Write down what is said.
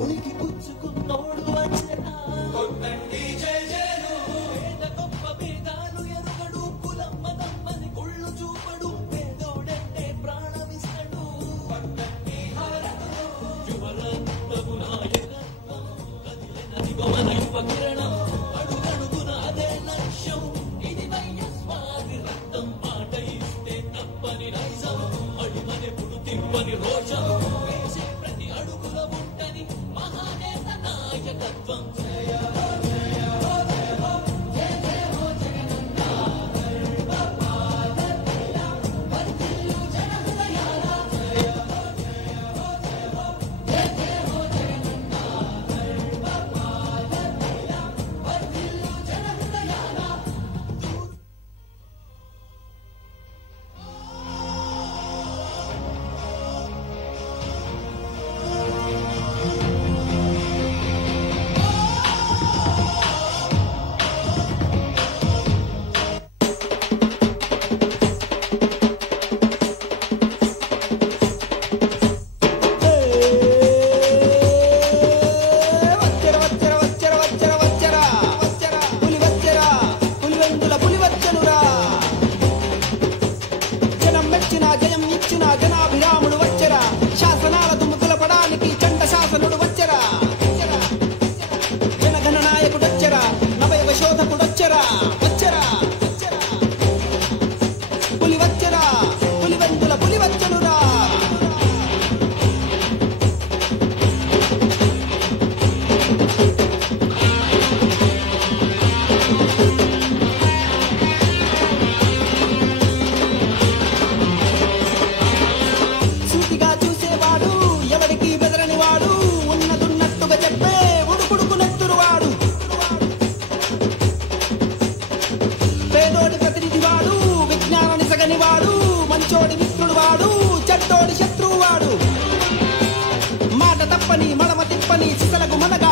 ఉనికి పుచ్చుకున్నోడు వచ్చెనా కొట్టండి జై జయను పేద గొప్ప భేదాలు ఎరుగడు కులమ్మ నమ్మని కుళ్ళు చూపడు పేదోడంటే ప్రాణమిస్తడు కొట్టండి హారతులు యువరత్నము నాయకత్వం కదిలినదిగో మన యువ కిరణం అడుగడుగున అదే లక్ష్యం ఇది వైఎస్వారి రక్తం మాట ఇస్తే తప్పని నైజం అడిమనెప్పుడు తిప్పని రోషం వేసే ప్రతి అడుగుల ఉంటని మహానేత నాయకత్వం జయ జయ హో జయ హో జయ జయ హో జగనన్న సర్వపాలకుల వర్ధిల్లు జన హృదయాల జయ హో జయ హో జయ హో జయ జయ హో జగనన్న సర్వపాలకుల వర్ధిల్లు జన హృదయాల మంచోడి మిత్రుడు వాడు చెడ్డోడి శత్రువు వాడు మాట తప్పని మడమ తిప్పని సిసలకు మనగా